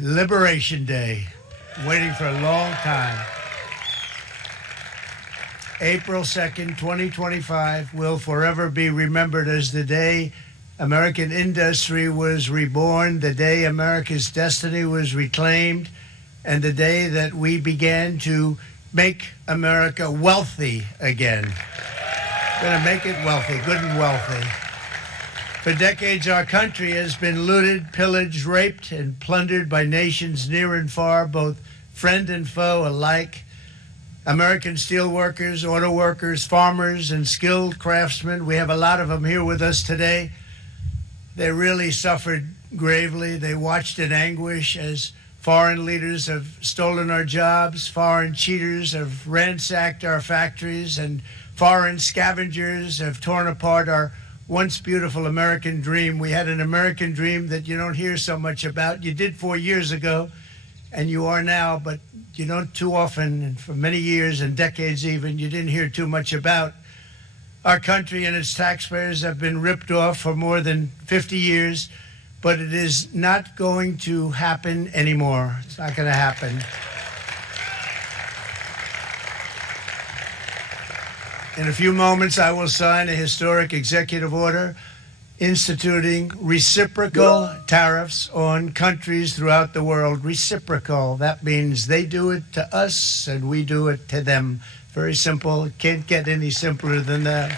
Liberation Day, waiting for a long time. April 2nd, 2025 will forever be remembered as the day American industry was reborn, the day America's destiny was reclaimed, and the day that we began to make America wealthy again. We're going to make it wealthy, good and wealthy. For decades, our country has been looted, pillaged, raped, and plundered by nations near and far, both friend and foe alike. American steel workers, auto workers, farmers, and skilled craftsmen, we have a lot of them here with us today. They really suffered gravely. They watched in anguish as foreign leaders have stolen our jobs, foreign cheaters have ransacked our factories, and foreign scavengers have torn apart our once beautiful American dream. We had an American dream that you don't hear so much about. You did 4 years ago, and you are now, but you don't too often, and for many years and decades even, you didn't hear too much about. Our country and its taxpayers have been ripped off for more than 50 years, but it is not going to happen anymore. It's not going to happen. In a few moments, I will sign a historic executive order instituting reciprocal tariffs on countries throughout the world. Reciprocal, that means they do it to us and we do it to them. Very simple. It can't get any simpler than that.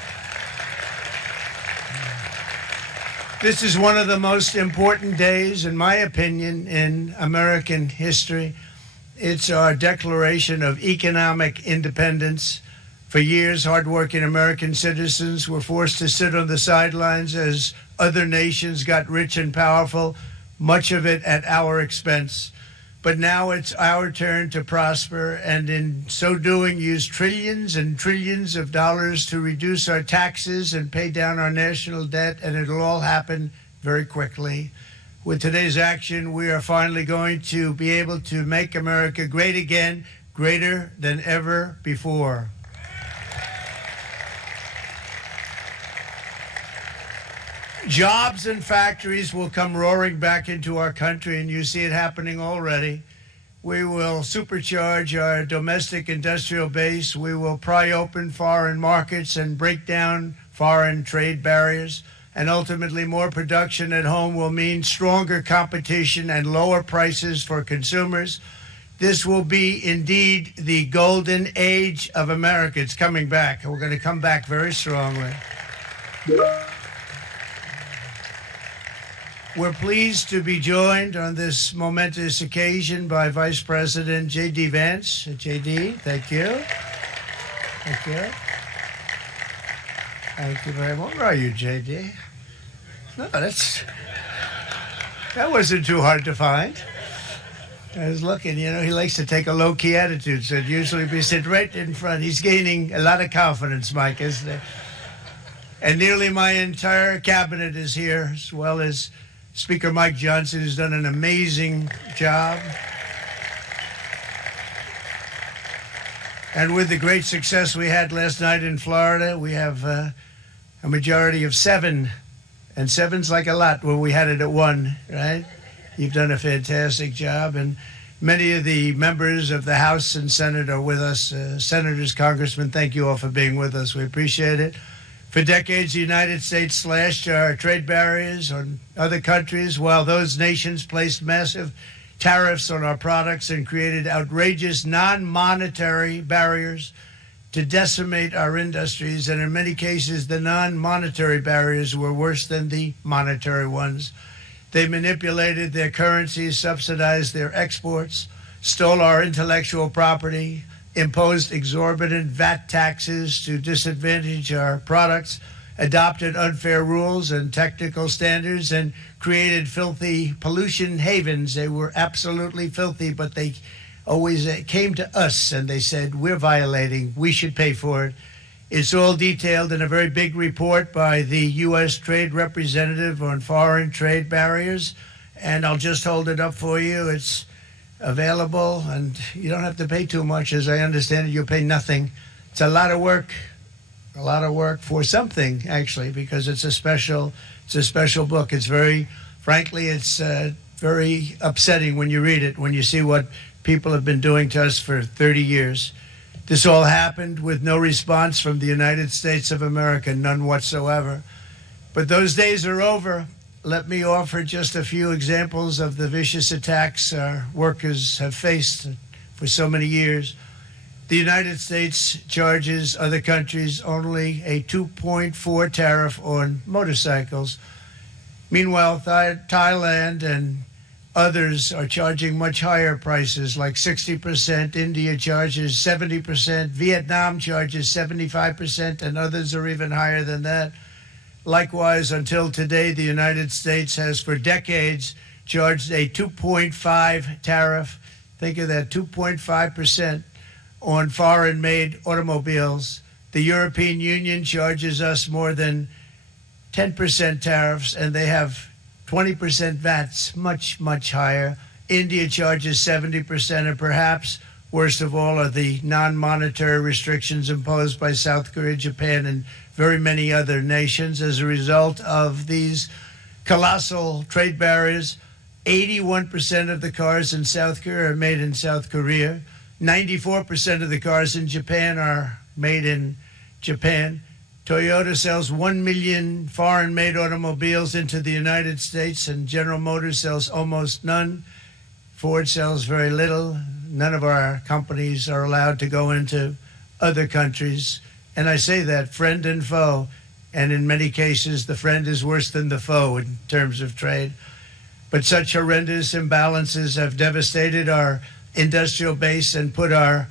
This is one of the most important days, in my opinion, in American history. It's our declaration of economic independence. For years, hardworking American citizens were forced to sit on the sidelines as other nations got rich and powerful, much of it at our expense. But now it's our turn to prosper, and in so doing, use trillions and trillions of dollars to reduce our taxes and pay down our national debt, and it'll all happen very quickly. With today's action, we are finally going to be able to make America great again, greater than ever before. Jobs and factories will come roaring back into our country, and you see it happening already. We will supercharge our domestic industrial base. We will pry open foreign markets and break down foreign trade barriers. And ultimately, more production at home will mean stronger competition and lower prices for consumers. This will be indeed the golden age of America. It's coming back. We're going to come back very strongly. We're pleased to be joined on this momentous occasion by Vice President J.D. Vance. J.D., thank you. Thank you. Thank you very much. Where are you, J.D.? No, that wasn't too hard to find. I was looking, you know, he likes to take a low-key attitude, so it'd usually be sit right in front. He's gaining a lot of confidence, Mike, isn't he? And nearly my entire cabinet is here, as well as Speaker Mike Johnson, who's done an amazing job. And with the great success we had last night in Florida, we have a majority of 7. And 7's like a lot when we had it at 1, right? You've done a fantastic job. And many of the members of the House and Senate are with us. Senators, Congressmen, thank you all for being with us. We appreciate it. For decades, the United States slashed our trade barriers on other countries, while those nations placed massive tariffs on our products and created outrageous non-monetary barriers to decimate our industries. And in many cases, the non-monetary barriers were worse than the monetary ones. They manipulated their currencies, subsidized their exports, stole our intellectual property, imposed exorbitant VAT taxes to disadvantage our products, adopted unfair rules and technical standards, and created filthy pollution havens. They were absolutely filthy, but they always came to us and they said, we're violating, we should pay for it. It's all detailed in a very big report by the U.S. Trade Representative on Foreign Trade Barriers, and I'll just hold it up for you. It's available, and you don't have to pay too much. As I understand it, you'll pay nothing. It's a lot of work for something, actually, because it's a special book. It's very, frankly, it's very upsetting when you read it, when you see what people have been doing to us for 30 years. This all happened with no response from the United States of America, none whatsoever. But those days are over. Let me offer just a few examples of the vicious attacks our workers have faced for so many years. The United States charges other countries only a 2.4 tariff on motorcycles. Meanwhile, Thailand and others are charging much higher prices, like 60%. India charges 70%. Vietnam charges 75%, and others are even higher than that. Likewise, until today, the United States has for decades charged a 2.5 tariff. Think of that, 2.5% on foreign-made automobiles. The European Union charges us more than 10% tariffs, and they have 20% VATs, much, much higher. India charges 70%, and perhaps worst of all are the non-monetary restrictions imposed by South Korea, Japan, and very many other nations. As a result of these colossal trade barriers, 81% of the cars in South Korea are made in South Korea. 94% of the cars in Japan are made in Japan. Toyota sells 1 million foreign-made automobiles into the United States, and General Motors sells almost none. Ford sells very little. None of our companies are allowed to go into other countries. And I say that, friend and foe, and in many cases, the friend is worse than the foe in terms of trade. But such horrendous imbalances have devastated our industrial base and put our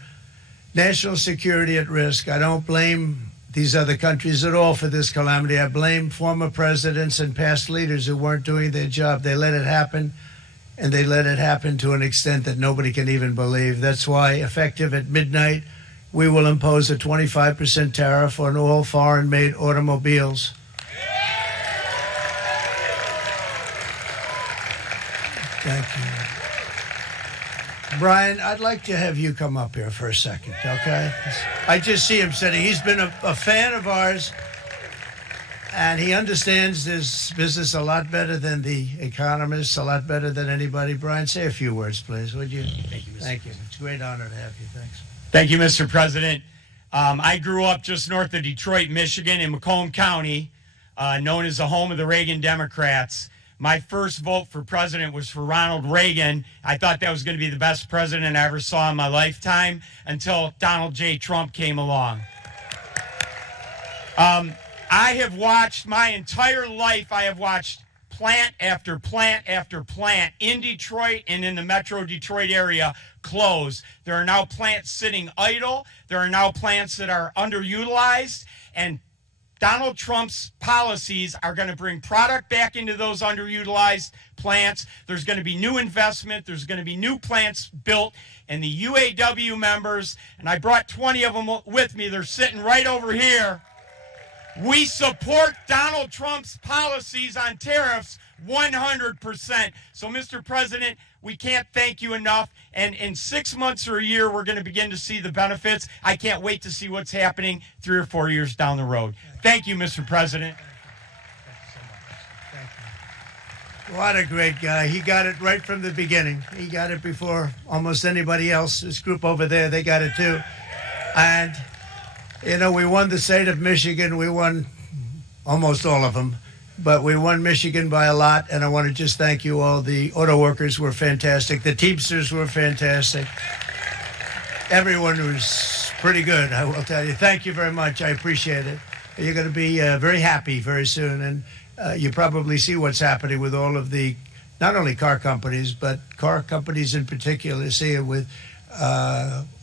national security at risk. I don't blame these other countries at all for this calamity. I blame former presidents and past leaders who weren't doing their job. They let it happen, and they let it happen to an extent that nobody can even believe. That's why, effective at midnight, we will impose a 25% tariff on all foreign-made automobiles. Thank you. Brian, I'd like to have you come up here for a second, okay? I just see him sitting. He's been a fan of ours, and he understands this business a lot better than the economists, a lot better than anybody. Brian, say a few words, please, would you? Thank you, Mr. Thank you. It's a great honor to have you. Thanks. Thank you, Mr. President. I grew up just north of Detroit, Michigan, in Macomb County, known as the home of the Reagan Democrats. My first vote for president was for Ronald Reagan. I thought that was going to be the best president I ever saw in my lifetime until Donald J. Trump came along. I have watched my entire life, I have watched plant after plant after plant in Detroit and in the Metro Detroit area close. There are now plants sitting idle. There are now plants that are underutilized, and Donald Trump's policies are going to bring product back into those underutilized plants. There's going to be new investment. There's going to be new plants built. And the UAW members, and I brought 20 of them with me, they're sitting right over here. We support Donald Trump's policies on tariffs 100%. So, Mr. President, we can't thank you enough. And in 6 months or a year, we're going to begin to see the benefits. I can't wait to see what's happening 3 or 4 years down the road. Thank you, Mr. President. Thank you so much. Thank you. What a great guy. He got it right from the beginning. He got it before almost anybody else. This group over there, they got it too. And, you know, we won the state of Michigan. We won almost all of them. But we won Michigan by a lot, and I want to just thank you all. The auto workers were fantastic. The Teamsters were fantastic. Everyone was pretty good, I will tell you. Thank you very much. I appreciate it. You're going to be very happy very soon, and you probably see what's happening with all of the, not only car companies, but car companies in particular. See it with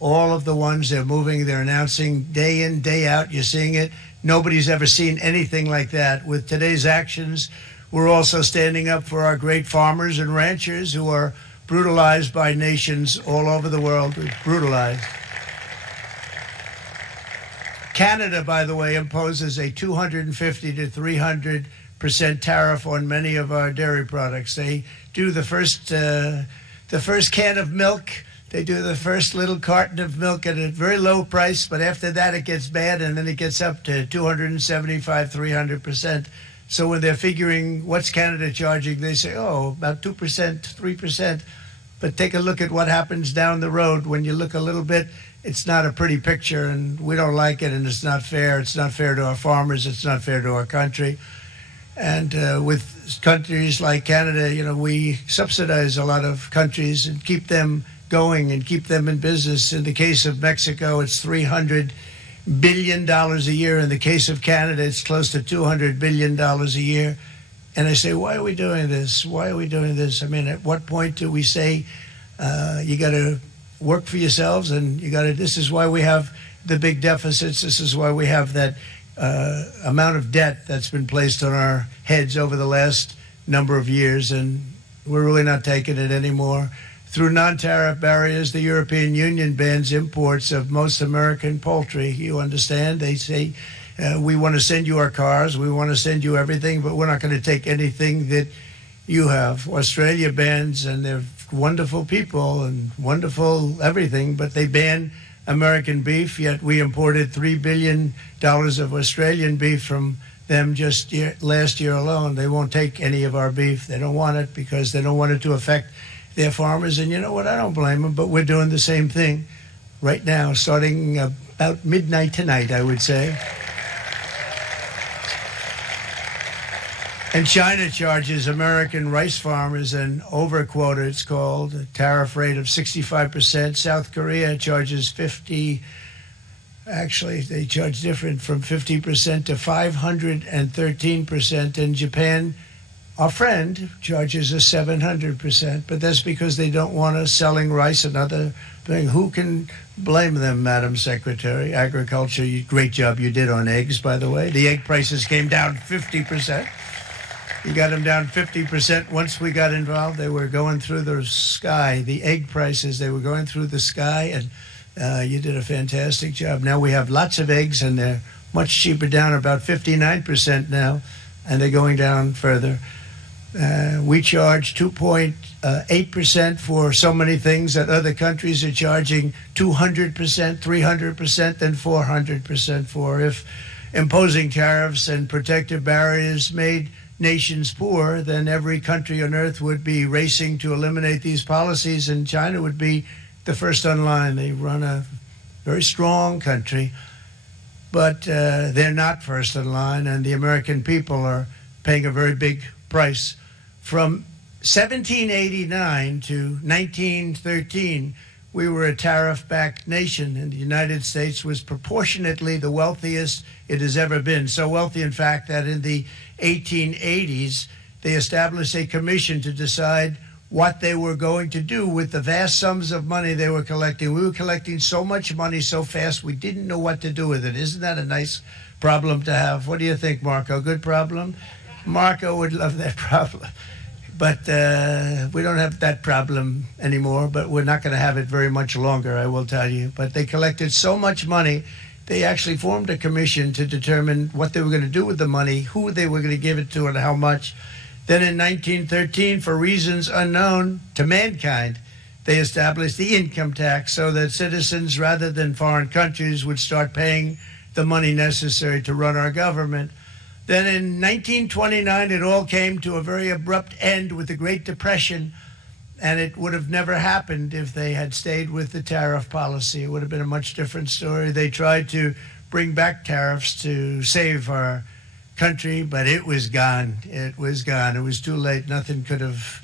all of the ones they're moving, they're announcing day in, day out. You're seeing it. Nobody's ever seen anything like that. With today's actions, we're also standing up for our great farmers and ranchers who are brutalized by nations all over the world. Brutalized. Canada, by the way, imposes a 250 to 300% tariff on many of our dairy products. They do the first can of milk. They do the first little carton of milk at a very low price, but after that it gets bad, and then it gets up to 275, 300%. So when they're figuring what's Canada charging, they say, oh, about 2%, 3%. But take a look at what happens down the road. When you look a little bit, it's not a pretty picture, and we don't like it, and it's not fair. It's not fair to our farmers. It's not fair to our country. And with countries like Canada, you know, we subsidize a lot of countries and keep them going and keep them in business. In the case of Mexico, it's $300 billion a year. In the case of Canada, it's close to $200 billion a year. And I say, why are we doing this? Why are we doing this? I mean, at what point do we say you got to work for yourselves, and you got to? This is why we have the big deficits. This is why we have that amount of debt that's been placed on our heads over the last number of years, and we're really not taking it anymore. Through non-tariff barriers, the European Union bans imports of most American poultry. You understand? They say, we want to send you our cars, we want to send you everything, but we're not going to take anything that you have. Australia bans, and they're wonderful people and wonderful everything, but they ban American beef, yet we imported $3 billion of Australian beef from them just last year alone. They won't take any of our beef. They don't want it because they don't want it to affect their farmers. And you know what? I don't blame them, but we're doing the same thing right now, starting about midnight tonight, I would say. And China charges American rice farmers an overquota, it's called, a tariff rate of 65%. South Korea charges 50%. Actually, they charge different, from 50% to 513%. And Japan, our friend, charges us 700%. But that's because they don't want us selling rice and other things. Who can blame them, Madam Secretary? Agriculture, great job you did on eggs, by the way. The egg prices came down 50%. You got them down 50%. Once we got involved, they were going through the sky. The egg prices, they were going through the sky, and you did a fantastic job. Now we have lots of eggs, and they're much cheaper, down about 59% now, and they're going down further. We charge 2.8% for so many things that other countries are charging 200%, 300%, and 400% for. If imposing tariffs and protective barriers made nations poor, then every country on earth would be racing to eliminate these policies, and China would be the first on line. They run a very strong country, but they're not first in line, and the American people are paying a very big price. From 1789 to 1913, we were a tariff-backed nation, and the United States was proportionately the wealthiest it has ever been. So wealthy, in fact, that in the 1880s, they established a commission to decide what they were going to do with the vast sums of money they were collecting. We were collecting so much money so fast, we didn't know what to do with it. Isn't that a nice problem to have? What do you think, Marco? Good problem? Marco would love that problem. But we don't have that problem anymore, but we're not going to have it very much longer, I will tell you. But they collected so much money, they actually formed a commission to determine what they were going to do with the money, who they were going to give it to, and how much. Then in 1913, for reasons unknown to mankind, they established the income tax so that citizens, rather than foreign countries, would start paying the money necessary to run our government. Then in 1929, it all came to a very abrupt end with the Great Depression, and it would have never happened if they had stayed with the tariff policy. It would have been a much different story. They tried to bring back tariffs to save our country, but it was gone. It was gone. It was too late. Nothing could have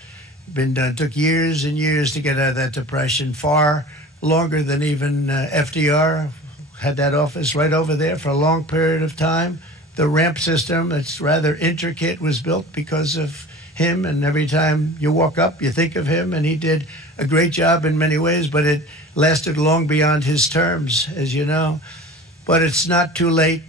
been done. It took years and years to get out of that depression, far longer than even FDR had that office right over there for a long period of time. The ramp system, it's rather intricate, was built because of him, and every time you walk up, you think of him, and he did a great job in many ways, but it lasted long beyond his terms, as you know. But it's not too late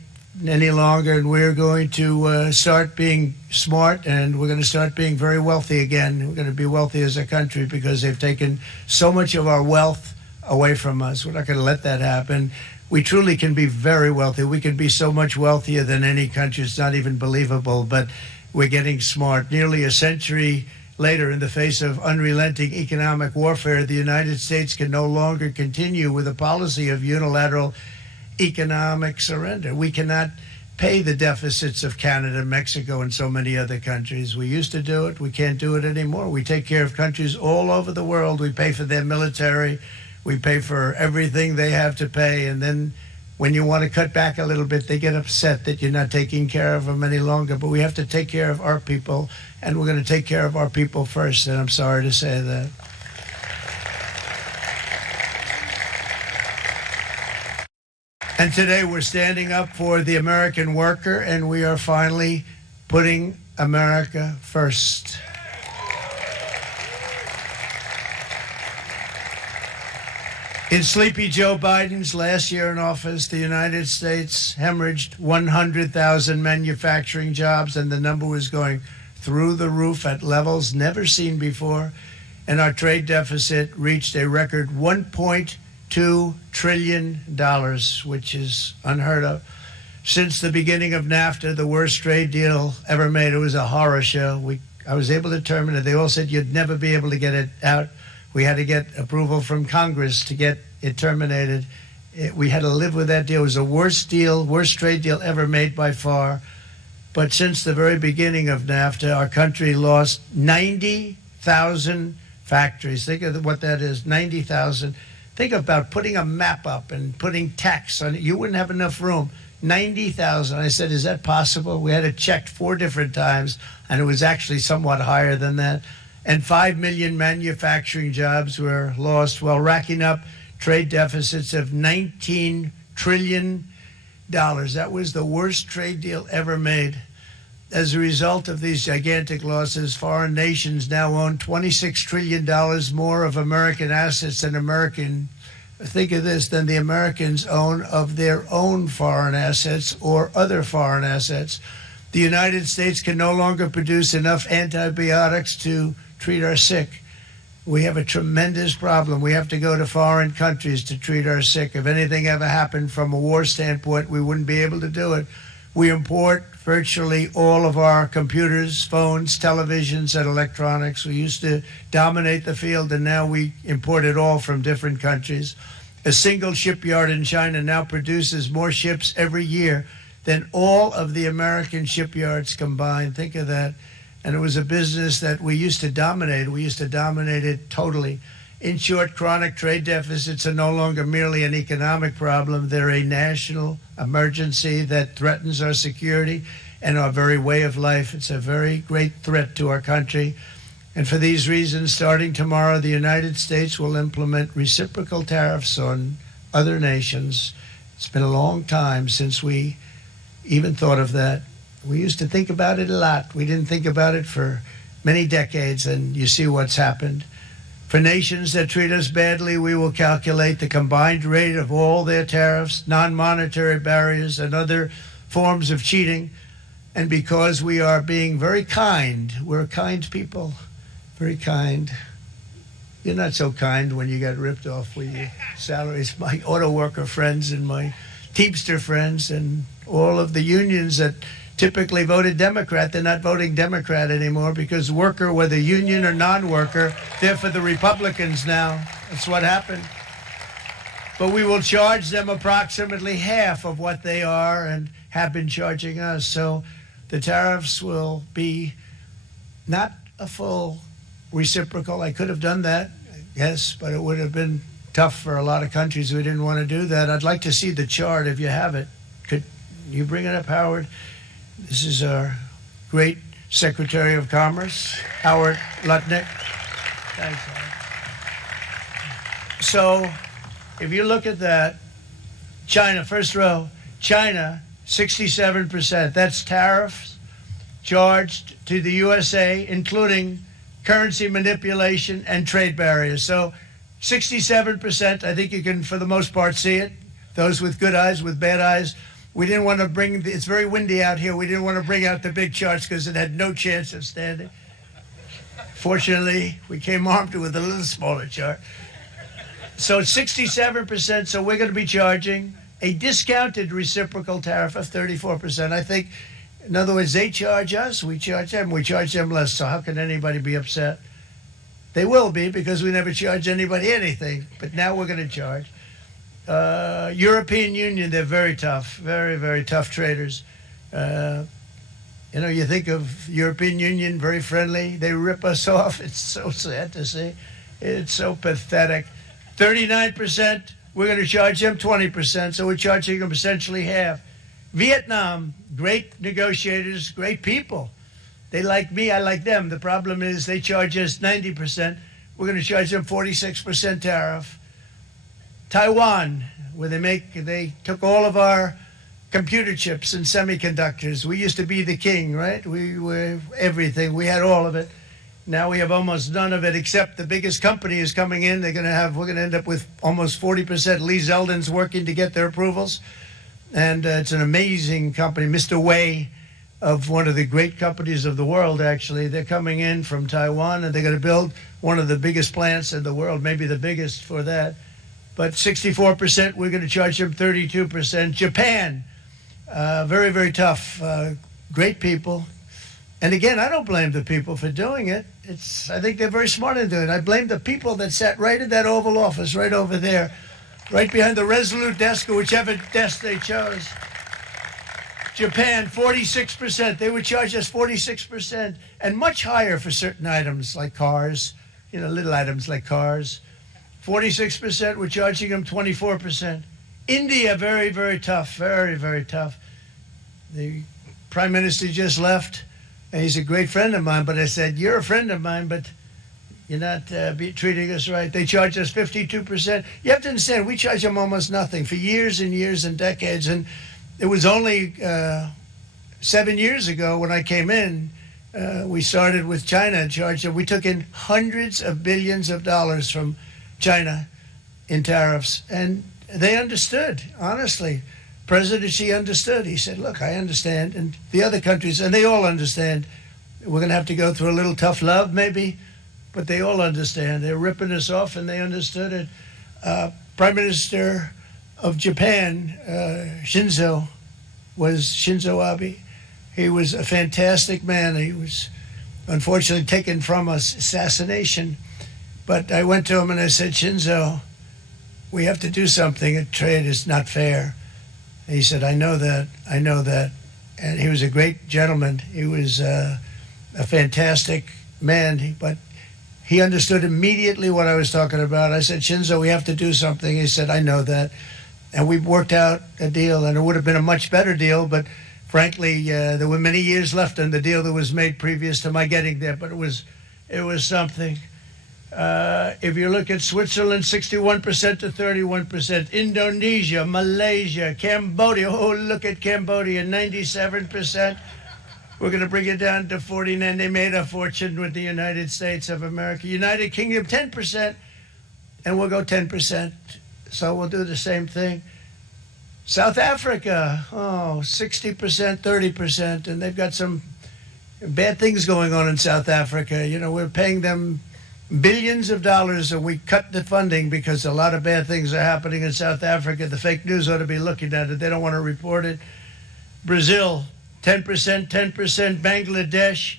any longer, and we're going to start being smart, and we're going to start being very wealthy again. We're going to be wealthy as a country because they've taken so much of our wealth away from us. We're not going to let that happen. We truly can be very wealthy. We can be so much wealthier than any country. It's not even believable, but we're getting smart. Nearly a century later, in the face of unrelenting economic warfare, the United States can no longer continue with a policy of unilateral economic surrender. We cannot pay the deficits of Canada, Mexico, and so many other countries. We used to do it. We can't do it anymore. We take care of countries all over the world. We pay for their military. We pay for everything they have to pay. And then when you want to cut back a little bit, they get upset that you're not taking care of them any longer. But we have to take care of our people, and we're going to take care of our people first. And I'm sorry to say that. And today we're standing up for the American worker, and we are finally putting America first. In Sleepy Joe Biden's last year in office, the United States hemorrhaged 100,000 manufacturing jobs, and the number was going through the roof at levels never seen before. And our trade deficit reached a record $1.2 trillion, which is unheard of. Since the beginning of NAFTA, the worst trade deal ever made. It was a horror show. I was able to terminate it. They all said you'd never be able to get it out. We had to get approval from Congress to get it terminated. We had to live with that deal. It was the worst deal, worst trade deal ever made by far. But since the very beginning of NAFTA, our country lost 90,000 factories. Think of what that is, 90,000. Think about putting a map up and putting tax on it. You wouldn't have enough room. 90,000. I said, is that possible? We had it checked 4 different times, and it was actually somewhat higher than that. And 5 million manufacturing jobs were lost while racking up trade deficits of $19 trillion. That was the worst trade deal ever made. As a result of these gigantic losses, foreign nations now own $26 trillion more of American assets than think of this, than the Americans own of their own foreign assets or other foreign assets. The United States can no longer produce enough antibiotics to treat our sick. We have a tremendous problem. We have to go to foreign countries to treat our sick. If anything ever happened from a war standpoint, we wouldn't be able to do it. We import virtually all of our computers, phones, televisions, and electronics. We used to dominate the field, and now we import it all from different countries. A single shipyard in China now produces more ships every year than all of the American shipyards combined. Think of that. And it was a business that we used to dominate. We used to dominate it totally. In short, chronic trade deficits are no longer merely an economic problem. They're a national emergency that threatens our security and our very way of life. It's a very great threat to our country. And for these reasons, starting tomorrow, the United States will implement reciprocal tariffs on other nations. It's been a long time since we even thought of that. We used to think about it a lot. We didn't think about it for many decades, and you see what's happened. For nations that treat us badly, we will calculate the combined rate of all their tariffs, non-monetary barriers, and other forms of cheating. And because we are being very kind, we're kind people, very kind. You're not so kind when you got ripped off with your salaries. My auto worker friends and my Teamster friends and all of the unions that typically voted Democrat, they're not voting Democrat anymore because worker, whether union or non-worker, they're for the Republicans now. That's what happened. But we will charge them approximately half of what they are and have been charging us. So the tariffs will be not a full reciprocal. I could have done that, yes, but it would have been tough for a lot of countries who didn't want to do that. I'd like to see the chart if you have it. Could you bring it up, Howard? This is our great Secretary of Commerce, Howard Lutnick. Thanks, Howard. So if you look at that, China, first row, China, 67%. That's tariffs charged to the USA, including currency manipulation and trade barriers. So 67%, I think you can, for the most part, see it. Those with good eyes, with bad eyes. We didn't want to bring, it's very windy out here. We didn't want to bring out the big charts because it had no chance of standing. Fortunately, we came armed with a little smaller chart. So it's 67%, so we're going to be charging a discounted reciprocal tariff of 34%. I think, in other words, they charge us, we charge them less. So how can anybody be upset? They will be because we never charge anybody anything, but now we're going to charge. European Union, they're very tough, very, very tough traders. You know, you think of European Union, very friendly. They rip us off. It's so sad to see. It's so pathetic. 39%, we're going to charge them 20%, so we're charging them essentially half. Vietnam, great negotiators, great people. They like me, I like them. The problem is they charge us 90%. We're going to charge them 46% tariff. Taiwan, where they took all of our computer chips and semiconductors. We used to be the king, right? We were everything. We had all of it. Now we have almost none of it, except the biggest company is coming in. We're going to end up with almost 40%. Lee Zeldin's working to get their approvals. And it's an amazing company. Mr. Wei, of one of the great companies of the world, actually. They're coming in from Taiwan, and they're going to build one of the biggest plants in the world, maybe the biggest for that. But 64%, we're going to charge them 32%. Japan, very, very tough. Great people. And again, I don't blame the people for doing it. I think they're very smart in doing it. I blame the people that sat right in that Oval Office, right over there, right behind the Resolute desk or whichever desk they chose. Japan, 46%. They would charge us 46%, and much higher for certain items like cars, you know, little items like cars. 46%, we're charging them 24%. India, very, very tough, very, very tough. The Prime Minister just left, and he's a great friend of mine, but I said, you're a friend of mine, but you're not treating us right. They charge us 52%. You have to understand, we charge them almost nothing for years and years and decades, and it was only 7 years ago when I came in, we started with China and charged them. We took in hundreds of billions of dollars from China in tariffs, and they understood, honestly. President Xi understood. He said, look, I understand, and the other countries, and they all understand. We're going to have to go through a little tough love, maybe, but they all understand. They're ripping us off, and they understood it. Prime Minister of Japan, Shinzo Abe. He was a fantastic man. He was unfortunately taken from us, assassination. But I went to him and I said, Shinzo, we have to do something. Trade is not fair. And he said, I know that. I know that. And he was a great gentleman. He was a fantastic man. But he understood immediately what I was talking about. I said, Shinzo, we have to do something. He said, I know that. And we worked out a deal, and it would have been a much better deal, but frankly, there were many years left in the deal that was made previous to my getting there, but it was something. If you look at Switzerland, 61% to 31%. Indonesia, Malaysia, Cambodia. Oh, look at Cambodia, 97%. We're going to bring it down to 49%. They made a fortune with the United States of America. United Kingdom, 10%, and we'll go 10%. So we'll do the same thing. South Africa, 60%, 30%, and they've got some bad things going on in South Africa. You know, we're paying them billions of dollars, and we cut the funding because a lot of bad things are happening in South Africa. The fake news ought to be looking at it. They don't want to report it. Brazil, 10%, 10%. Bangladesh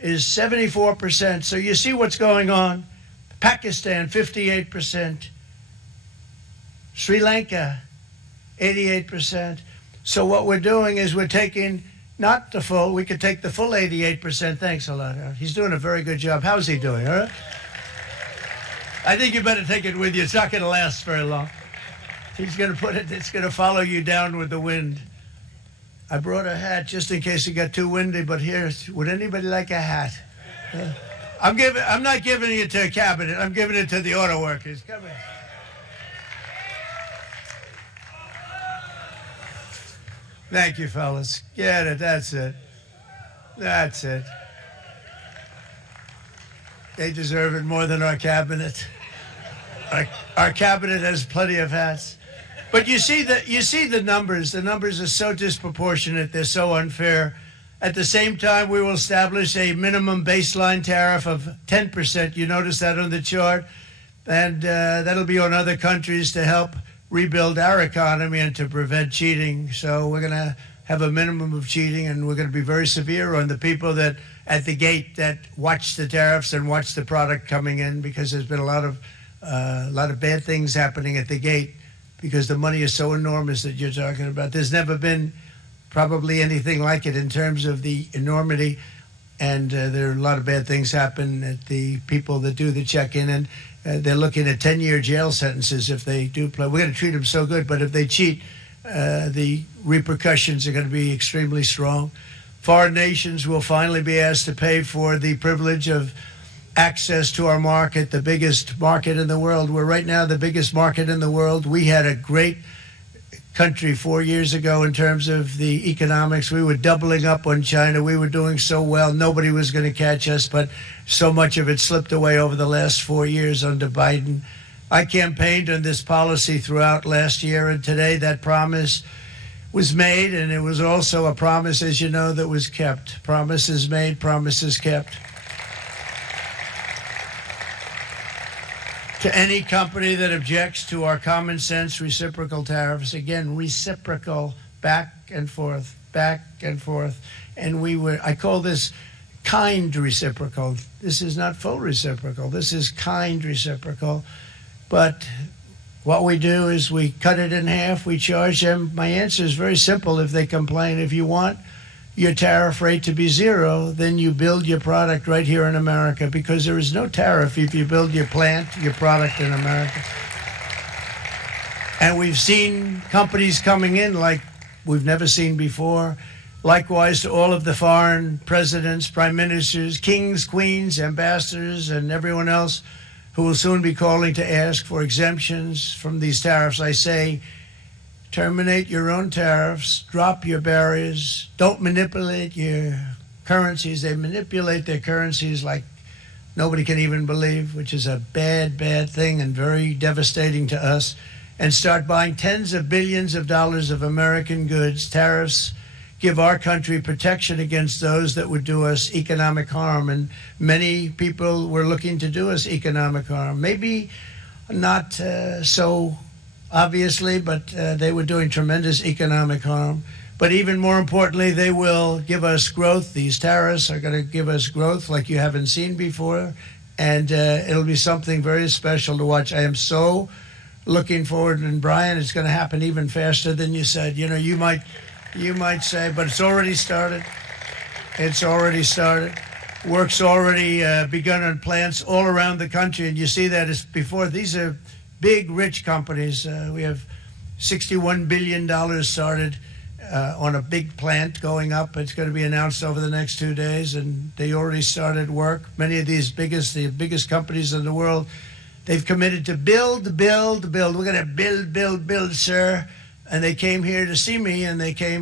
is 74%. So you see what's going on. Pakistan, 58%. Sri Lanka, 88%. So what we're doing is we're taking not the full, we could take the full 88%. Thanks a lot. He's doing a very good job. How's he doing, all right? I think you better take it with you. It's not going to last very long. He's going to put it, it's going to follow you down with the wind. I brought a hat just in case it got too windy, but here, would anybody like a hat? I'm not giving it to a cabinet. I'm giving it to the auto workers. Come here. Thank you, fellas. Get it. That's it. That's it. They deserve it more than our cabinet. Our cabinet has plenty of hats. But you see the numbers. The numbers are so disproportionate. They're so unfair. At the same time, we will establish a minimum baseline tariff of 10%. You notice that on the chart. And that'll be on other countries to help rebuild our economy and to prevent cheating. So we're going to have a minimum of cheating, and we're going to be very severe on the people that at the gate that watch the tariffs and watch the product coming in, because there's been a lot of bad things happening at the gate because the money is so enormous that you're talking about. There's never been probably anything like it in terms of the enormity. And there are a lot of bad things happen at the people that do the check-in, and they're looking at 10-year jail sentences if they do play. We're going to treat them so good, but if they cheat, the repercussions are going to be extremely strong. Foreign nations will finally be asked to pay for the privilege of access to our market, the biggest market in the world. We're right now the biggest market in the world. We had a great country 4 years ago in terms of the economics. We were doubling up on China. We were doing so well. Nobody was going to catch us, but so much of it slipped away over the last 4 years under Biden. I campaigned on this policy throughout last year, and today that promise was made, and it was also a promise, as you know, that was kept. Promises made, promises kept. To any company that objects to our common sense reciprocal tariffs, again, reciprocal, back and forth, back and forth. And I call this kind reciprocal. This is not full reciprocal. This is kind reciprocal. But what we do is we cut it in half. We charge them. My answer is very simple if they complain. If you want your tariff rate to be zero, then you build your product right here in America, because there is no tariff if you build your plant, your product in America. And we've seen companies coming in like we've never seen before. Likewise to all of the foreign presidents, prime ministers, kings, queens, ambassadors, and everyone else who will soon be calling to ask for exemptions from these tariffs. I say, terminate your own tariffs, drop your barriers, don't manipulate your currencies. They manipulate their currencies like nobody can even believe, which is a bad, bad thing and very devastating to us. And start buying tens of billions of dollars of American goods. Tariffs give our country protection against those that would do us economic harm. And many people were looking to do us economic harm. Maybe not so obviously, but they were doing tremendous economic harm. But even more importantly, they will give us growth. These tariffs are going to give us growth like you haven't seen before. And it'll be something very special to watch. I am so looking forward. And Brian, it's going to happen even faster than you said. You know, you might say, but it's already started. It's already started. Work's already begun on plants all around the country. And you see that as before. These are big, rich companies. We have $61 billion started on a big plant going up. It's going to be announced over the next 2 days, and they already started work. Many of these the biggest companies in the world, they've committed to build. We're going to build, sir. And they came here to see me, and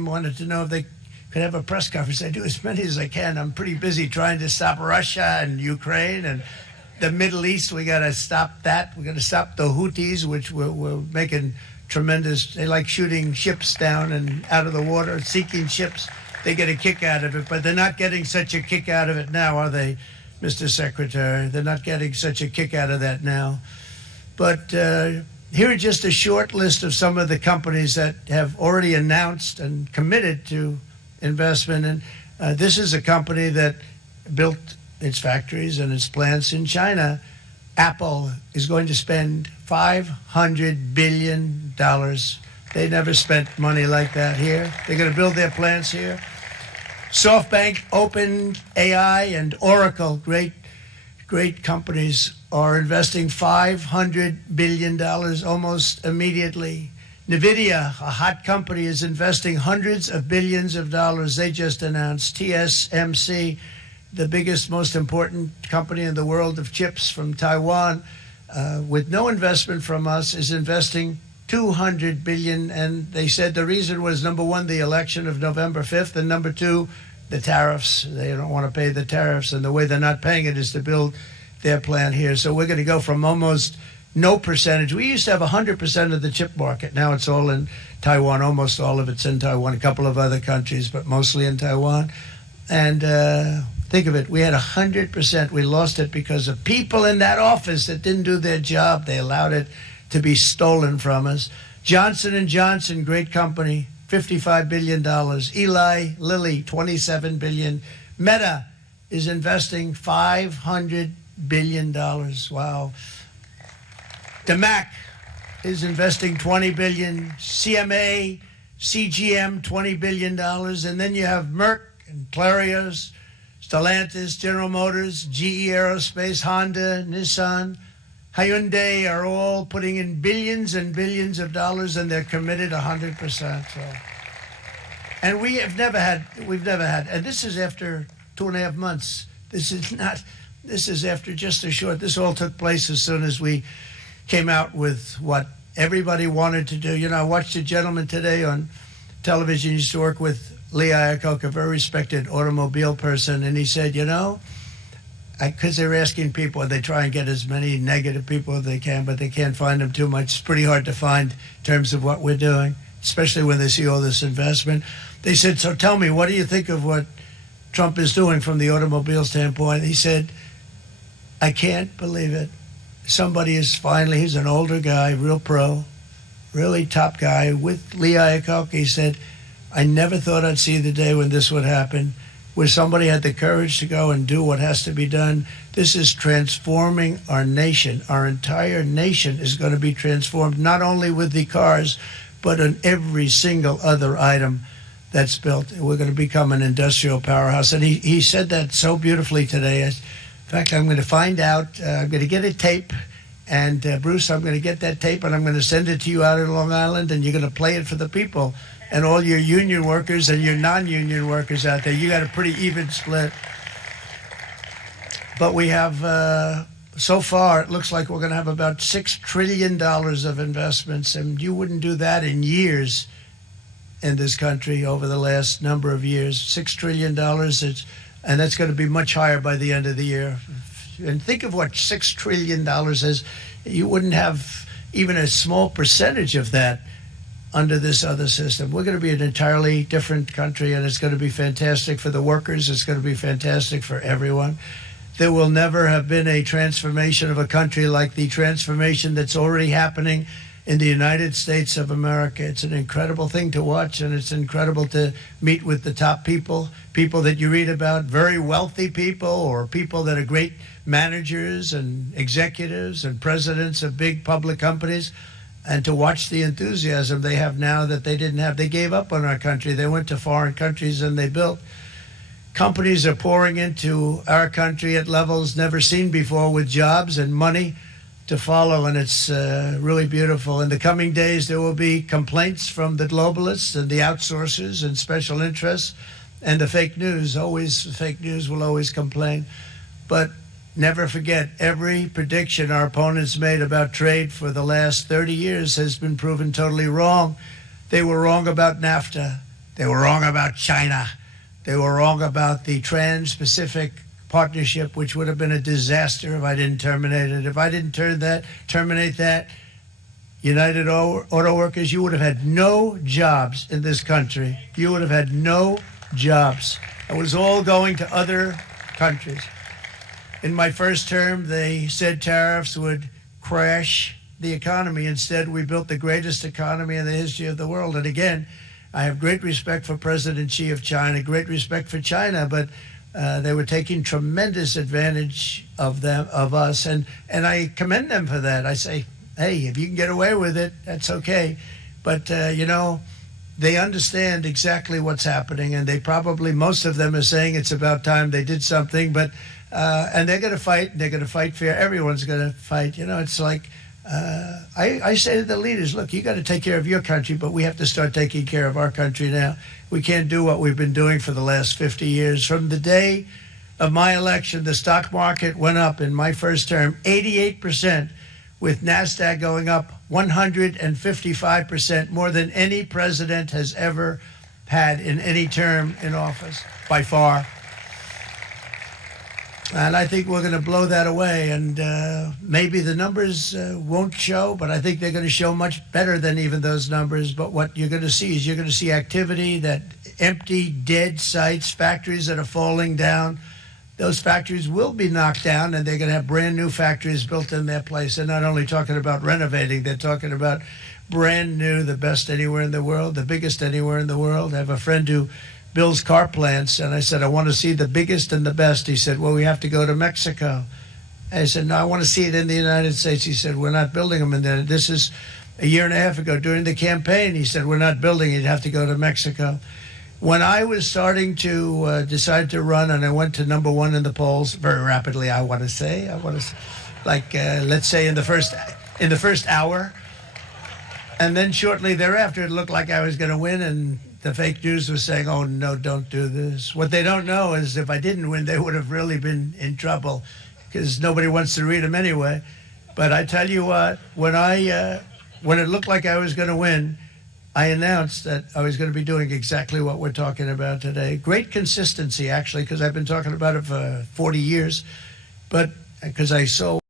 wanted to know if they could have a press conference. I do as many as I can. I'm pretty busy trying to stop Russia and Ukraine and the Middle East. We got to stop that. We got to stop the Houthis, which we're making tremendous. They like shooting ships down and out of the water, sinking ships. They get a kick out of it, but they're not getting such a kick out of it now, are they, Mr. Secretary? They're not getting such a kick out of that now. But here are just a short list of some of the companies that have already announced and committed to investment. And this is a company that built its factories and its plants in China. Apple is going to spend $500 billion. They never spent money like that here. They're going to build their plants here. SoftBank, OpenAI, and Oracle, great companies, are investing $500 billion almost immediately. NVIDIA, a hot company, is investing hundreds of billions of dollars. They just announced. TSMC, the biggest, most important company in the world of chips from Taiwan, with no investment from us, is investing $200 billion. And they said the reason was, number one, the election of November 5th, and number two, the tariffs. They don't want to pay the tariffs, and the way they're not paying it is to build their plant here. So we're going to go from almost no percentage. We used to have 100% of the chip market. Now it's all in Taiwan. Almost all of it's in Taiwan. A couple of other countries, but mostly in Taiwan. And think of it. We had 100%. We lost it because of people in that office that didn't do their job. They allowed it to be stolen from us. Johnson & Johnson, great company, $55 billion. Eli Lilly, $27 billion. Meta is investing $500 billion. Wow. DeMac is investing $20 billion. CMA CGM, $20 billion. And then you have Merck and Clarios, Stellantis, General Motors, GE Aerospace, Honda, Nissan, Hyundai are all putting in billions and billions of dollars, and they're committed 100%. So. And we've never had, and this is after 2.5 months. This is after just a short, this all took place as soon as we came out with what everybody wanted to do. You know, I watched a gentleman today on television, he used to work with Lee Iacocca, a very respected automobile person, and he said, you know, because they're asking people, they try and get as many negative people as they can, but they can't find them too much. It's pretty hard to find in terms of what we're doing, especially when they see all this investment. They said, so tell me, what do you think of what Trump is doing from the automobile standpoint? He said, I can't believe it. Somebody is finally, he's an older guy, real pro, really top guy, with Lee Iacocca. He said, I never thought I'd see the day when this would happen, where somebody had the courage to go and do what has to be done. This is transforming our nation. Our entire nation is going to be transformed, not only with the cars, but on every single other item that's built. We're going to become an industrial powerhouse. And he said that so beautifully today. In fact, I'm going to find out, I'm going to get a tape. And Bruce, I'm going to get that tape and I'm going to send it to you out in Long Island, and you're going to play it for the people. And all your union workers and your non-union workers out there, you got a pretty even split. But we have, so far, it looks like we're going to have about $6 trillion of investments, and you wouldn't do that in years in this country over the last number of years. $6 trillion, and that's going to be much higher by the end of the year. And think of what $6 trillion is. You wouldn't have even a small percentage of that under this other system. We're going to be an entirely different country, and it's going to be fantastic for the workers. It's going to be fantastic for everyone. There will never have been a transformation of a country like the transformation that's already happening in the United States of America. It's an incredible thing to watch, and it's incredible to meet with the top people, people that you read about, very wealthy people, or people that are great managers and executives and presidents of big public companies, and to watch the enthusiasm they have now that they didn't have. They gave up on our country. They went to foreign countries and they built. Companies are pouring into our country at levels never seen before, with jobs and money to follow, and it's really beautiful. In the coming days, there will be complaints from the globalists and the outsourcers and special interests and the fake news. Fake news will always complain. But never forget, every prediction our opponents made about trade for the last 30 years has been proven totally wrong. They were wrong about NAFTA. They were wrong about China. They were wrong about the Trans-Pacific Partnership, which would have been a disaster if I didn't terminate it. If I didn't terminate that, United Auto Workers, you would have had no jobs in this country. You would have had no jobs. It was all going to other countries. In my first term, they said tariffs would crash the economy. Instead, we built the greatest economy in the history of the world. And again, I have great respect for President Xi of China, great respect for China, but they were taking tremendous advantage of us, and I commend them for that. I say, hey, if you can get away with it, that's okay. But, you know, they understand exactly what's happening, and they probably, most of them are saying it's about time they did something, but and they're going to fight, and they're going to fight fair. Everyone's going to fight. You know, it's like, I say to the leaders, look, you got to take care of your country, but we have to start taking care of our country now. We can't do what we've been doing for the last 50 years. From the day of my election, the stock market went up in my first term 88%, with NASDAQ going up 155%, more than any president has ever had in any term in office, by far. And I think we're going to blow that away. And maybe the numbers won't show, but I think they're going to show much better than even those numbers. But what you're going to see is you're going to see activity, that empty, dead sites, factories that are falling down. Those factories will be knocked down, and they're going to have brand new factories built in their place. They're not only talking about renovating, they're talking about brand new, the best anywhere in the world, the biggest anywhere in the world. I have a friend who builds car plants, and I said, I want to see the biggest and the best. He said, well, we have to go to Mexico. I said, no, I want to see it in the United States. He said, we're not building them in there. This is a year and a half ago during the campaign. He said, we're not building it. You'd have to go to Mexico. When I was starting to decide to run, and I went to number one in the polls very rapidly, I want to say, like, let's say in the first hour. And then shortly thereafter, it looked like I was going to win, and the fake news was saying, oh, no, don't do this. What they don't know is if I didn't win, they would have really been in trouble, because nobody wants to read them anyway. But I tell you what, when it looked like I was going to win, I announced that I was going to be doing exactly what we're talking about today. Great consistency, actually, because I've been talking about it for 40 years. But because I saw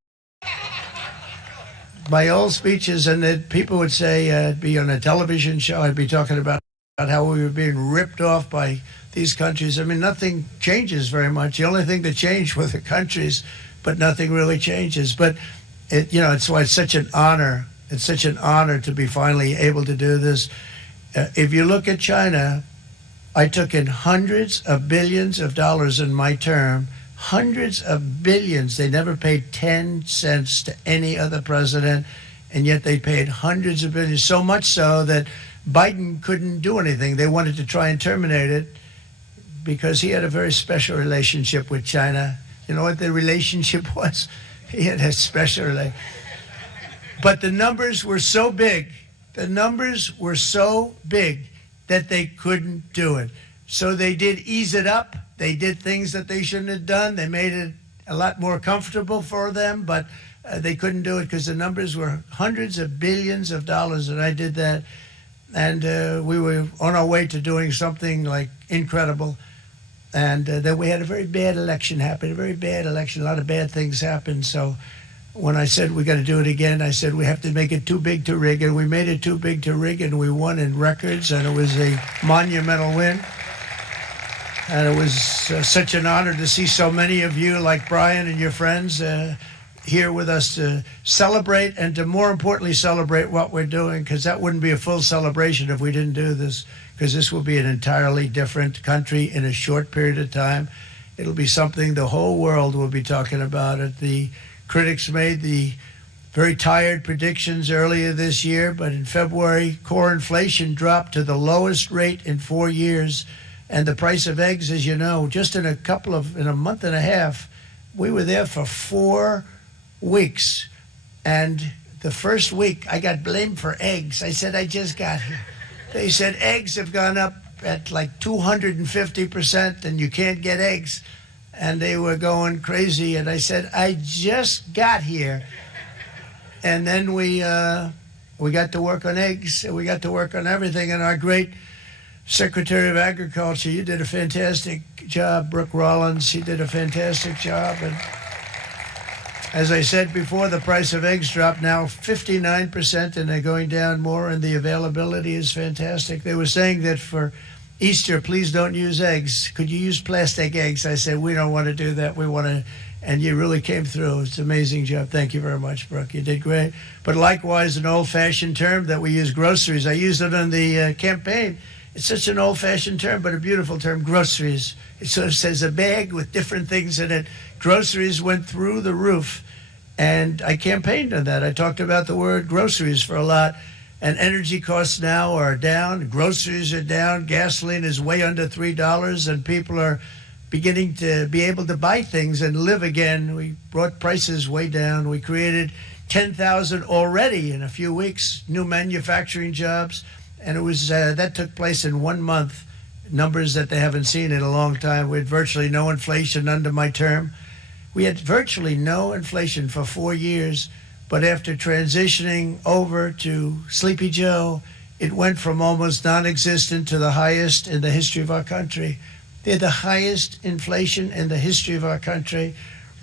my old speeches, and that people would say I'd be on a television show, I'd be talking about how we were being ripped off by these countries. I mean, nothing changes very much. The only thing that changed were the countries, but nothing really changes. But it's why it's such an honor. It's such an honor to be finally able to do this. If you look at China, I took in hundreds of billions of dollars in my term. Hundreds of billions. They never paid 10 cents to any other president, and yet they paid hundreds of billions, so much so that Biden couldn't do anything. They wanted to try and terminate it because he had a very special relationship with China. You know what the relationship was? He had a special relationship. But the numbers were so big, that they couldn't do it. So they did ease it up. They did things that they shouldn't have done. They made it a lot more comfortable for them, but they couldn't do it because the numbers were hundreds of billions of dollars, and I did that. And we were on our way to doing something like incredible. And then we had a very bad election happen, a lot of bad things happened. So when I said we got to do it again, I said we have to make it too big to rig, and we made it too big to rig, and we won in records, and it was a monumental win. And it was such an honor to see so many of you, like Brian and your friends, here with us to celebrate, and to more importantly celebrate what we're doing, because that wouldn't be a full celebration if we didn't do this, because this will be an entirely different country in a short period of time. It'll be something the whole world will be talking about it. The critics made the very tired predictions earlier this year, but in February, core inflation dropped to the lowest rate in 4 years. And the price of eggs, as you know, just in a month and a half, we were there for 4 weeks. And the first week, I got blamed for eggs. I said, I just got here. They said eggs have gone up at like 250%, and you can't get eggs. And they were going crazy. And I said, I just got here. And then we got to work on eggs, and we got to work on everything. And our great Secretary of Agriculture, you did a fantastic job. Brooke Rollins, she did a fantastic job. And as I said before, the price of eggs dropped now 59%, and they're going down more, and the availability is fantastic. They were saying that for Easter, please don't use eggs. Could you use plastic eggs? I said, we don't want to do that. We want to, and you really came through. It's an amazing job. Thank you very much, Brooke. You did great. But likewise, an old-fashioned term that we use, groceries. I used it on the campaign. It's such an old-fashioned term, but a beautiful term, groceries. It sort of says a bag with different things in it. Groceries went through the roof, and I campaigned on that. I talked about the word groceries for a lot, and energy costs now are down. Groceries are down. Gasoline is way under $3, and people are beginning to be able to buy things and live again. We brought prices way down. We created 10,000 already in a few weeks, new manufacturing jobs. And it was that took place in 1 month, numbers that they haven't seen in a long time. We had virtually no inflation under my term. We had virtually no inflation for 4 years. But after transitioning over to Sleepy Joe, it went from almost non-existent to the highest in the history of our country. They're the highest inflation in the history of our country,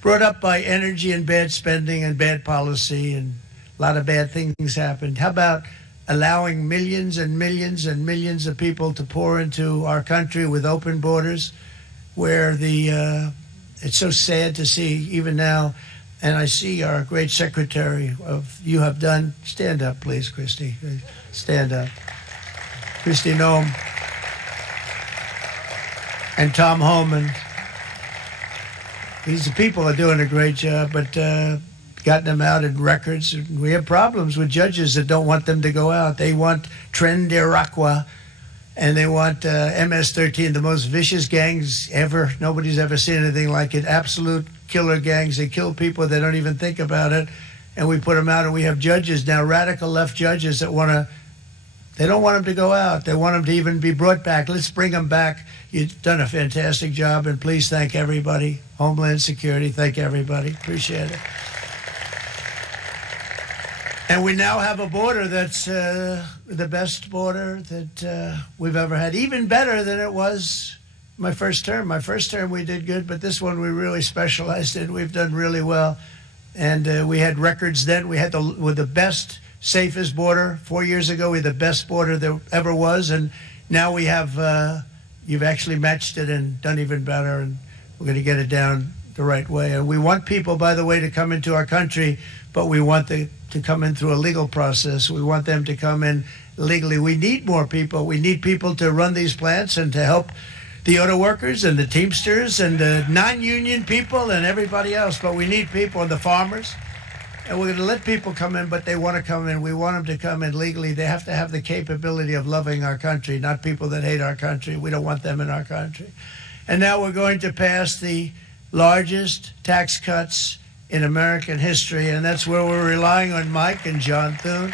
brought up by energy and bad spending and bad policy, and a lot of bad things happened. How about allowing millions and millions and millions of people to pour into our country with open borders, where it's so sad to see even now. And I see our great secretary you have done. Stand up, please, Christy. Stand up. Christy Noem and Tom Homan. These people are doing a great job, but gotten them out in records. We have problems with judges that don't want them to go out. They want Tren de Aragua, and they want MS-13, the most vicious gangs ever. Nobody's ever seen anything like it. Absolute killer gangs. They kill people. They don't even think about it. And we put them out, and we have judges now, radical left judges that they don't want them to go out. They want them to even be brought back. Let's bring them back. You've done a fantastic job, and please thank everybody. Homeland Security, thank everybody. Appreciate it. And we now have a border that's the best border that we've ever had, even better than it was my first term. My first term we did good, but this one we really specialized in. We've done really well. And we had records then. We had the best, safest border. 4 years ago, we had the best border there ever was. And now we have, you've actually matched it and done even better. And we're going to get it down the right way. And we want people, by the way, to come into our country, but we want to come in through a legal process. We want them to come in legally. We need more people. We need people to run these plants and to help the auto workers and the Teamsters and the non-union people and everybody else. But we need people and the farmers. And we're going to let people come in, but they want to come in. We want them to come in legally. They have to have the capability of loving our country, not people that hate our country. We don't want them in our country. And now we're going to pass the largest tax cuts in American history, and that's where we're relying on Mike and John Thune.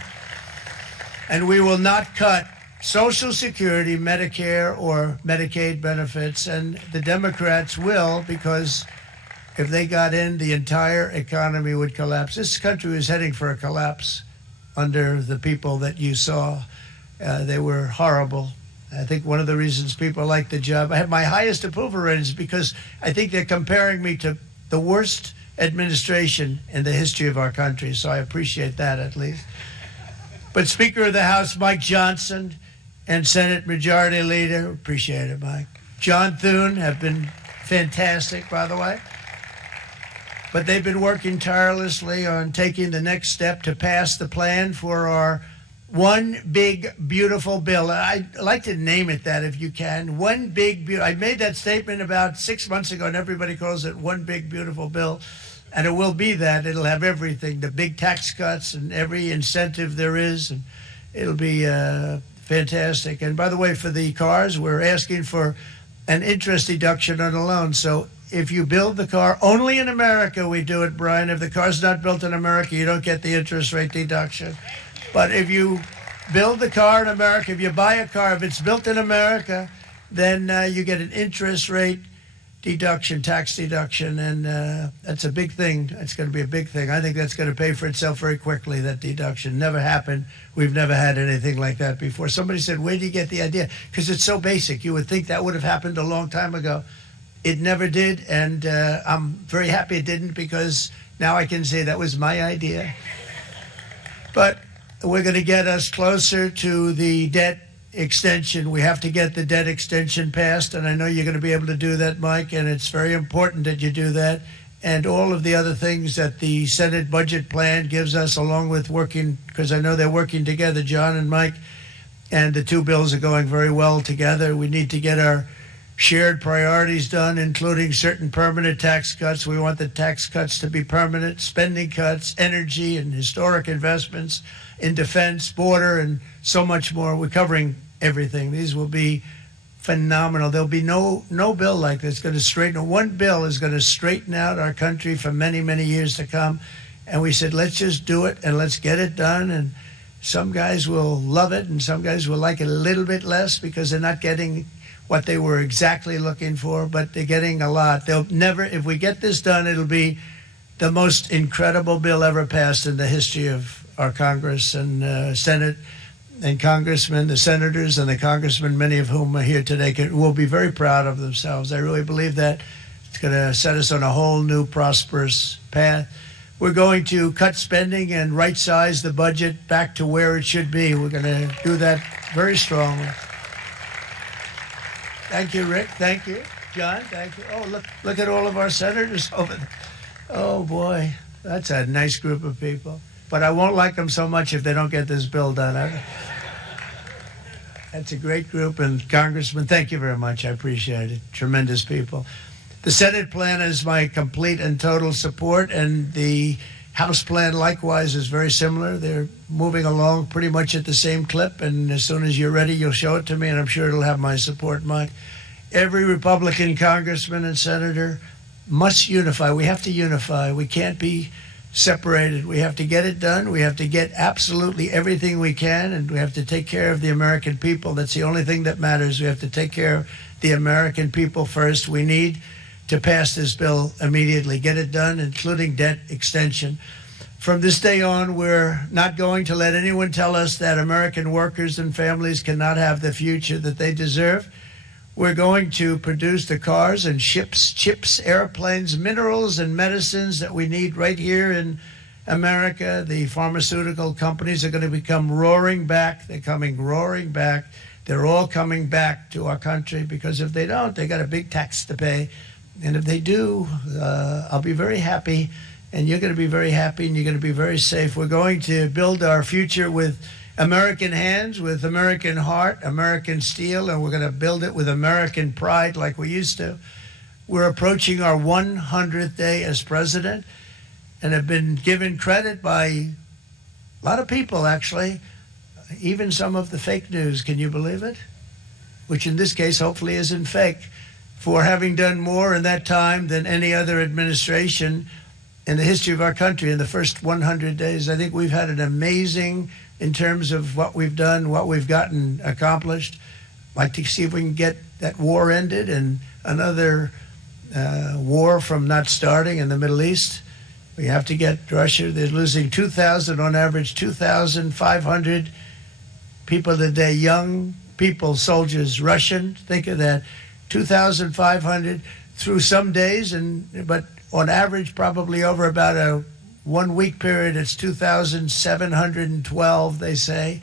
And we will not cut Social Security, Medicare, or Medicaid benefits, and the Democrats will, because if they got in, the entire economy would collapse. This country was heading for a collapse under the people that you saw. They were horrible. I think one of the reasons people like the job, I have my highest approval ratings because I think they're comparing me to the worst administration in the history of our country, so I appreciate that at least. But Speaker of the House Mike Johnson and Senate Majority Leader, appreciate it, Mike. John Thune have been fantastic, by the way. But they've been working tirelessly on taking the next step to pass the plan for our one big, beautiful bill. I'd like to name it that if you can. One big, beautiful. I made that statement about 6 months ago, and everybody calls it one big, beautiful bill. And it will be that. It'll have everything, the big tax cuts and every incentive there is. And it'll be fantastic. And by the way, for the cars, we're asking for an interest deduction on a loan. So if you build the car, only in America we do it, Brian. If the car's not built in America, you don't get the interest rate deduction. But if you build the car in America, if you buy a car, if it's built in America, then you get an interest rate deduction, tax deduction, and that's a big thing. It's going to be a big thing. I think that's going to pay for itself very quickly, that deduction. Never happened. We've never had anything like that before. Somebody said, where do you get the idea? Because it's so basic. You would think that would have happened a long time ago. It never did, and I'm very happy it didn't, because now I can say that was my idea. But we're going to get us closer to the debt extension. We have to get the debt extension passed, and I know you're going to be able to do that, Mike, and it's very important that you do that. And all of the other things that the Senate budget plan gives us, along with working, because I know they're working together, John and Mike, and the two bills are going very well together. We need to get our shared priorities done, including certain permanent tax cuts. We want the tax cuts to be permanent, spending cuts, energy and historic investments in defense, border, and so much more. We're covering everything. These will be phenomenal. There'll be no bill like this going to straighten. One bill is going to straighten out our country for many, many years to come. And we said, let's just do it and let's get it done. And some guys will love it and some guys will like it a little bit less because they're not getting what they were exactly looking for, but they're getting a lot. They'll never, if we get this done, it'll be the most incredible bill ever passed in the history of our Congress and Senate and congressmen, the senators and the congressmen, many of whom are here today, will be very proud of themselves. I really believe that it's going to set us on a whole new prosperous path. We're going to cut spending and right-size the budget back to where it should be. We're going to do that very strongly. Thank you, Rick. Thank you. John, thank you. Oh, look at all of our senators over there. Oh, boy. That's a nice group of people. But I won't like them so much if they don't get this bill done. That's a great group. And Congressman, thank you very much. I appreciate it. Tremendous people. The Senate plan is my complete and total support, and the House plan, likewise, is very similar. They're moving along pretty much at the same clip, and as soon as you're ready, you'll show it to me, and I'm sure it'll have my support, Mike. Every Republican congressman and senator must unify. We have to unify. We can't be separated. We have to get it done. We have to get absolutely everything we can, and we have to take care of the American people. That's the only thing that matters. We have to take care of the American people first. We need to pass this bill immediately, get it done, including debt extension. From this day on, we're not going to let anyone tell us that American workers and families cannot have the future that they deserve. We're going to produce the cars and ships, chips, airplanes, minerals, and medicines that we need right here in America. The pharmaceutical companies are going to become roaring back. They're coming roaring back. They're all coming back to our country, because if they don't, they got a big tax to pay. And if they do, I'll be very happy, and you're going to be very happy, and you're going to be very safe. We're going to build our future with American hands, with American heart, American steel, and we're going to build it with American pride like we used to. We're approaching our 100th day as president, and have been given credit by a lot of people, actually, even some of the fake news. Can you believe it? Which in this case hopefully isn't fake, for having done more in that time than any other administration in the history of our country in the first 100 days. I think we've had an amazing, in terms of what we've done, what we've gotten accomplished. I'd like to see if we can get that war ended and another war from not starting in the Middle East. We have to get Russia. They're losing 2,000 on average, 2,500 people a day, young people, soldiers, Russian. Think of that. 2,500 through some days, but on average, probably over about a 1 week period, it's 2,712, they say.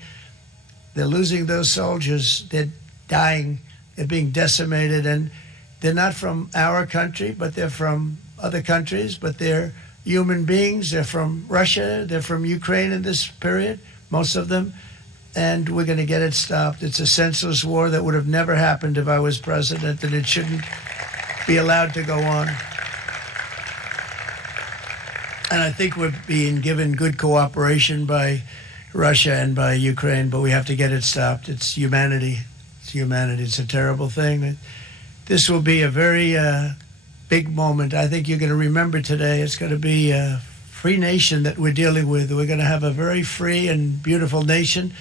They're losing those soldiers. They're dying. They're being decimated. And they're not from our country, but they're from other countries. But they're human beings. They're from Russia. They're from Ukraine in this period, most of them. And we're going to get it stopped. It's a senseless war that would have never happened if I was president, and it shouldn't be allowed to go on. And I think we're being given good cooperation by Russia and by Ukraine, but we have to get it stopped. It's humanity. It's humanity. It's a terrible thing. This will be a very big moment. I think you're going to remember today. It's going to be a free nation that we're dealing with. We're going to have a very free and beautiful nation.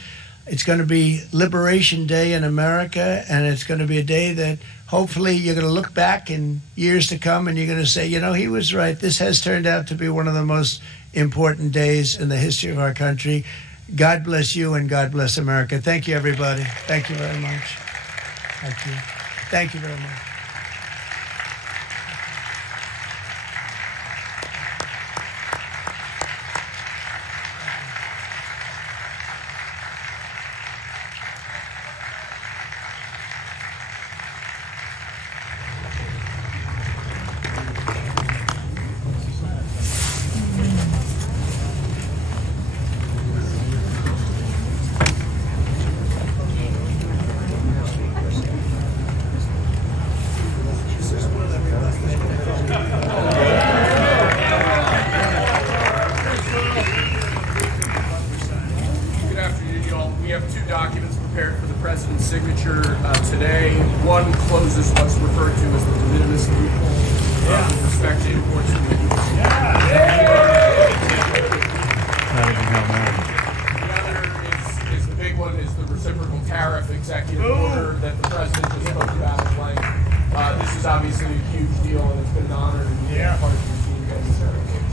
It's going to be Liberation Day in America, and it's going to be a day that hopefully you're going to look back in years to come and you're going to say, you know, he was right. This has turned out to be one of the most important days in the history of our country. God bless you, and God bless America. Thank you, everybody. Thank you very much. Thank you. Thank you very much. Today, one closes what's referred to as the de minimis loophole with respect to imports from the U.S. The other is the big one, is the reciprocal tariff executive order that the president just spoke about at length. This is obviously a huge deal, and it's been an honor to be part of the team getting this certification.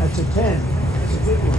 That's a 10. That's a good one.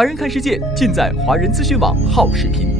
华人看世界尽在华人资讯网好视频。